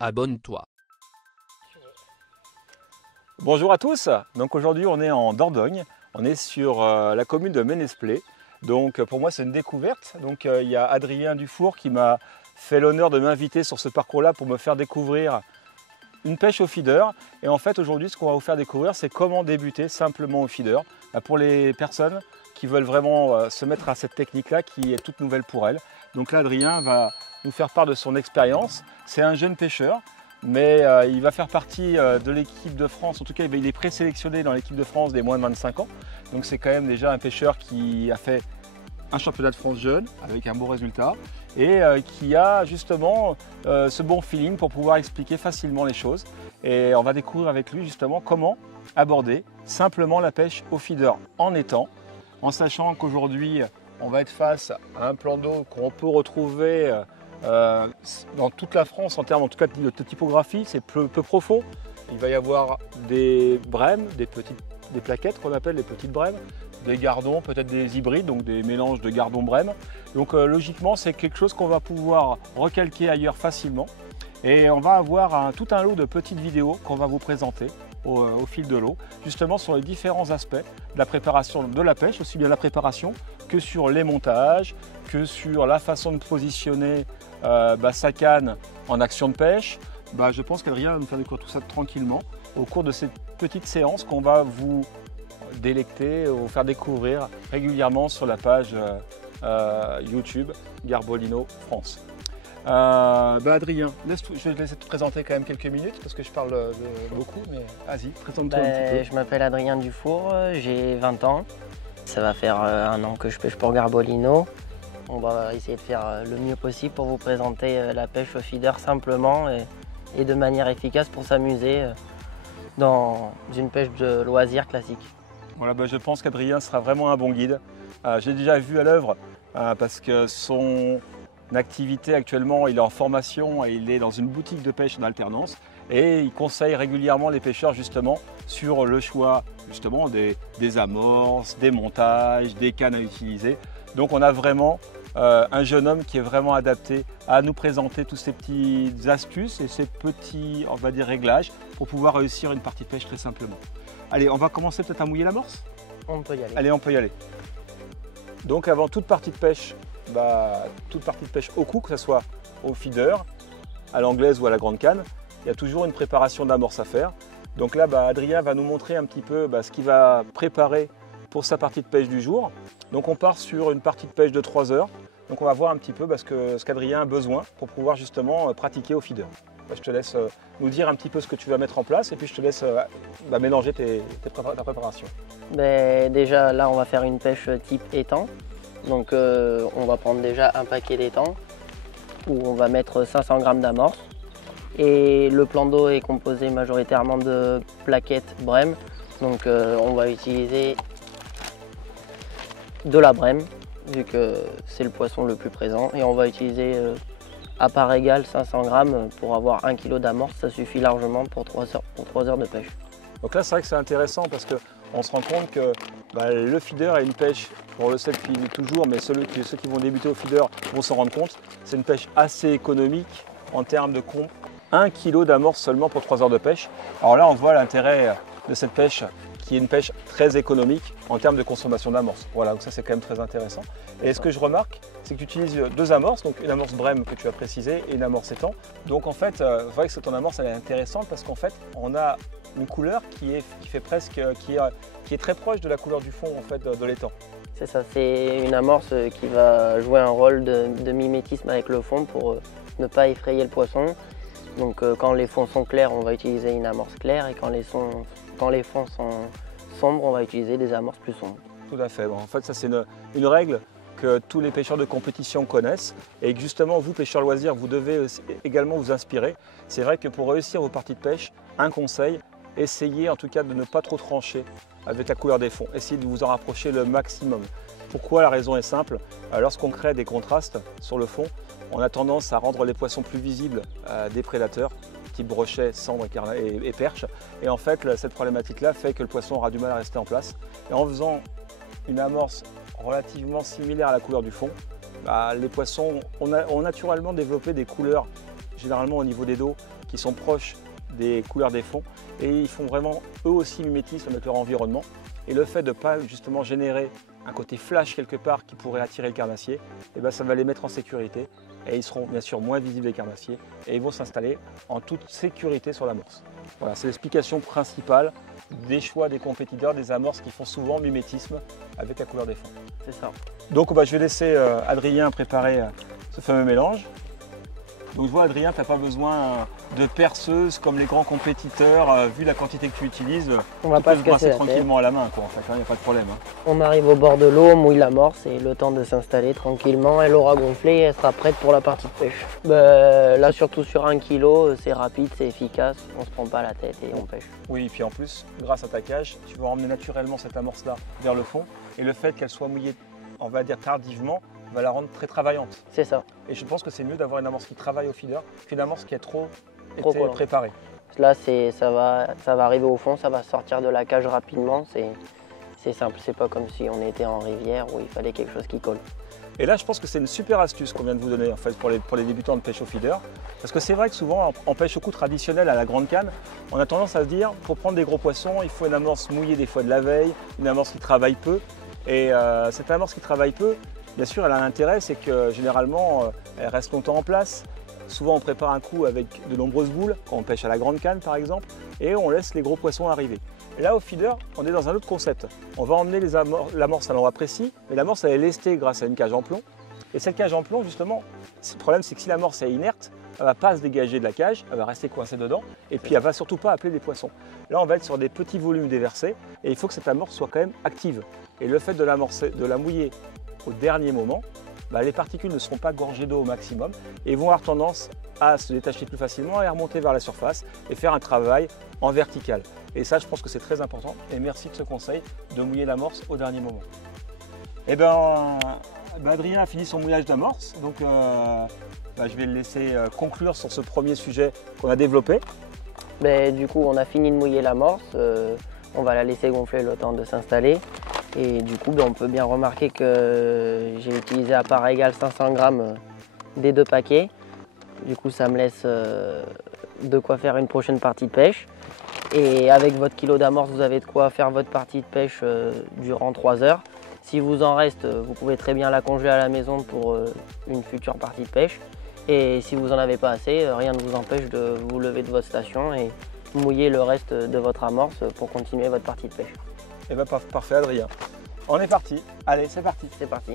Abonne-toi. Bonjour à tous, donc aujourd'hui on est en Dordogne, on est sur la commune de Ménesplet. Donc pour moi c'est une découverte. Donc il y a Adrien Dufour qui m'a fait l'honneur de m'inviter sur ce parcours-là pour me faire découvrir une pêche au feeder. Et en fait aujourd'hui ce qu'on va vous faire découvrir c'est comment débuter simplement au feeder pour les personnes qui veulent vraiment se mettre à cette technique-là qui est toute nouvelle pour elles. Donc là Adrien va nous faire part de son expérience. C'est un jeune pêcheur. Mais il va faire partie de l'équipe de France, en tout cas il est présélectionné dans l'équipe de France des moins de 25 ans. Donc c'est quand même déjà un pêcheur qui a fait un championnat de France jeune avec un bon résultat et qui a justement ce bon feeling pour pouvoir expliquer facilement les choses. Et on va découvrir avec lui justement comment aborder simplement la pêche au feeder en étang, en sachant qu'aujourd'hui on va être face à un plan d'eau qu'on peut retrouver dans toute la France en termes en tout cas de typographie, c'est peu profond. Il va y avoir des brèmes, des plaquettes qu'on appelle les petites brèmes, des gardons, peut-être des hybrides, donc des mélanges de gardons-brèmes. Donc logiquement c'est quelque chose qu'on va pouvoir recalquer ailleurs facilement. Et on va avoir tout un lot de petites vidéos qu'on va vous présenter au fil de l'eau, justement sur les différents aspects de la préparation de la pêche, aussi bien la préparation que sur les montages, que sur la façon de positionner sa canne en action de pêche. Je pense qu'Adrien va nous faire découvrir tout ça tranquillement au cours de cette petite séance qu'on va vous délecter, vous faire découvrir régulièrement sur la page YouTube Garbolino France. Adrien, je vais te laisser te présenter quand même quelques minutes parce que je parle beaucoup, mais vas-y, présente-toi un petit peu. Je m'appelle Adrien Dufour, j'ai 20 ans. Ça va faire un an que je pêche pour Garbolino. On va essayer de faire le mieux possible pour vous présenter la pêche au feeder simplement et de manière efficace pour s'amuser dans une pêche de loisir classique. Voilà, je pense qu'Adrien sera vraiment un bon guide. J'ai déjà vu à l'œuvre parce que son activité actuellement, il est en formation et il est dans une boutique de pêche en alternance et il conseille régulièrement les pêcheurs justement sur le choix justement des amorces, des montages, des cannes à utiliser. Donc on a vraiment un jeune homme qui est vraiment adapté à nous présenter toutes ces petites astuces et ces petits, on va dire, réglages pour pouvoir réussir une partie de pêche très simplement. Allez, on va commencer peut-être à mouiller l'amorce ? On peut y aller. Allez, on peut y aller. Donc avant toute partie de pêche, au coup, que ce soit au feeder, à l'anglaise ou à la grande canne, il y a toujours une préparation d'amorce à faire. Donc là, Adrien va nous montrer un petit peu ce qu'il va préparer pour sa partie de pêche du jour. Donc on part sur une partie de pêche de 3 heures. Donc on va voir un petit peu ce qu'Adrien a besoin pour pouvoir justement pratiquer au feeder. Je te laisse nous dire un petit peu ce que tu vas mettre en place et puis je te laisse mélanger ta préparation. Déjà là on va faire une pêche type étang. Donc on va prendre déjà un paquet d'étang où on va mettre 500 g d'amorce. Et le plan d'eau est composé majoritairement de plaquettes brème. Donc on va utiliser de la brème vu que c'est le poisson le plus présent. Et on va utiliser à part égale 500 g pour avoir 1 kg d'amorce. Ça suffit largement pour 3 heures de pêche. Donc là c'est vrai que c'est intéressant parce qu'on se rend compte que le feeder est une pêche, on le sait depuis toujours, mais ceux qui vont débuter au feeder vont s'en rendre compte. C'est une pêche assez économique en termes de 1 kg d'amorce seulement pour 3 heures de pêche. Alors là on voit l'intérêt de cette pêche qui est une pêche très économique en termes de consommation d'amorce. Voilà, donc ça c'est quand même très intéressant. Et ce que je remarque, c'est que tu utilises 2 amorces, donc une amorce brème que tu as précisé et une amorce étang. Donc en fait, c'est vrai que ton amorce elle est intéressante parce qu'en fait on a une couleur qui est très proche de la couleur du fond en fait, de l'étang. C'est ça, c'est une amorce qui va jouer un rôle de mimétisme avec le fond pour ne pas effrayer le poisson. Donc quand les fonds sont clairs, on va utiliser une amorce claire et quand les fonds sont sombres, on va utiliser des amorces plus sombres. Tout à fait. En fait, ça c'est une règle que tous les pêcheurs de compétition connaissent et que justement vous, pêcheurs loisirs, vous devez également vous inspirer. C'est vrai que pour réussir vos parties de pêche, un conseil, essayez en tout cas de ne pas trop trancher avec la couleur des fonds. Essayez de vous en rapprocher le maximum. Pourquoi? La raison est simple. Lorsqu'on crée des contrastes sur le fond, on a tendance à rendre les poissons plus visibles des prédateurs, type brochet, cendre et perche. Et en fait, cette problématique-là fait que le poisson aura du mal à rester en place. Et en faisant une amorce relativement similaire à la couleur du fond, les poissons ont naturellement développé des couleurs généralement au niveau des dos qui sont proches des couleurs des fonds et ils font vraiment eux aussi mimétisme avec leur environnement. Et le fait de ne pas justement générer un côté flash quelque part qui pourrait attirer le carnassier, et ben ça va les mettre en sécurité et ils seront bien sûr moins visibles les carnassiers et ils vont s'installer en toute sécurité sur l'amorce. Voilà, c'est l'explication principale des choix des compétiteurs des amorces qui font souvent mimétisme avec la couleur des fonds. C'est ça. Donc je vais laisser Adrien préparer ce fameux mélange. Donc je vois Adrien, tu n'as pas besoin de perceuse comme les grands compétiteurs, vu la quantité que tu utilises, On va tu pas peux se le brasser casser la tête. tranquillement à la main, quoi, en fait, il n'y a pas de problème. Hein. On arrive au bord de l'eau, on mouille l'amorce et le temps de s'installer tranquillement. Elle aura gonflé et elle sera prête pour la partie de pêche. Là, surtout sur 1 kg, c'est rapide, c'est efficace, on se prend pas la tête et on pêche. Oui, et puis en plus, grâce à ta cage, tu vas emmener naturellement cette amorce-là vers le fond et le fait qu'elle soit mouillée, on va dire tardivement, va la rendre très travaillante. C'est ça. Et je pense que c'est mieux d'avoir une amorce qui travaille au feeder qu'une amorce qui est trop Trop été collante. préparée. Là, ça va arriver au fond, ça va sortir de la cage rapidement. C'est simple, c'est pas comme si on était en rivière où il fallait quelque chose qui colle. Et là, je pense que c'est une super astuce qu'on vient de vous donner en fait, pour les débutants de pêche au feeder. Parce que c'est vrai que souvent, en pêche au coup traditionnelle à la grande canne, on a tendance à se dire, pour prendre des gros poissons, il faut une amorce mouillée des fois de la veille, une amorce qui travaille peu. Et cette amorce qui travaille peu, bien sûr, elle a un intérêt, c'est que généralement, elle reste longtemps en place. Souvent, on prépare un coup avec de nombreuses boules, quand on pêche à la grande canne par exemple, et on laisse les gros poissons arriver. Et là, au feeder, on est dans un autre concept. On va emmener l'amorce à un endroit précis, mais l'amorce, elle est lestée grâce à une cage en plomb. Et cette cage en plomb, justement, le problème, c'est que si l'amorce est inerte, elle ne va pas se dégager de la cage, elle va rester coincée dedans, et puis elle ne va surtout pas appeler des poissons. Là, on va être sur des petits volumes déversés, et il faut que cette amorce soit quand même active. Et le fait de la mouiller au dernier moment, les particules ne seront pas gorgées d'eau au maximum et vont avoir tendance à se détacher plus facilement et à remonter vers la surface et faire un travail en vertical. Et ça, je pense que c'est très important et merci de ce conseil de mouiller l'amorce au dernier moment. Et Adrien a fini son mouillage d'amorce, donc je vais le laisser conclure sur ce premier sujet qu'on a développé. Du coup, on a fini de mouiller l'amorce, on va la laisser gonfler le temps de s'installer. Et du coup, on peut bien remarquer que j'ai utilisé à part égale 500 grammes des 2 paquets. Du coup, ça me laisse de quoi faire une prochaine partie de pêche. Et avec votre kilo d'amorce, vous avez de quoi faire votre partie de pêche durant 3 heures. Si vous en reste, vous pouvez très bien la congeler à la maison pour une future partie de pêche. Et si vous n'en avez pas assez, rien ne vous empêche de vous lever de votre station et mouiller le reste de votre amorce pour continuer votre partie de pêche. Et parfait Adrien. On est parti. Allez, c'est parti. C'est parti.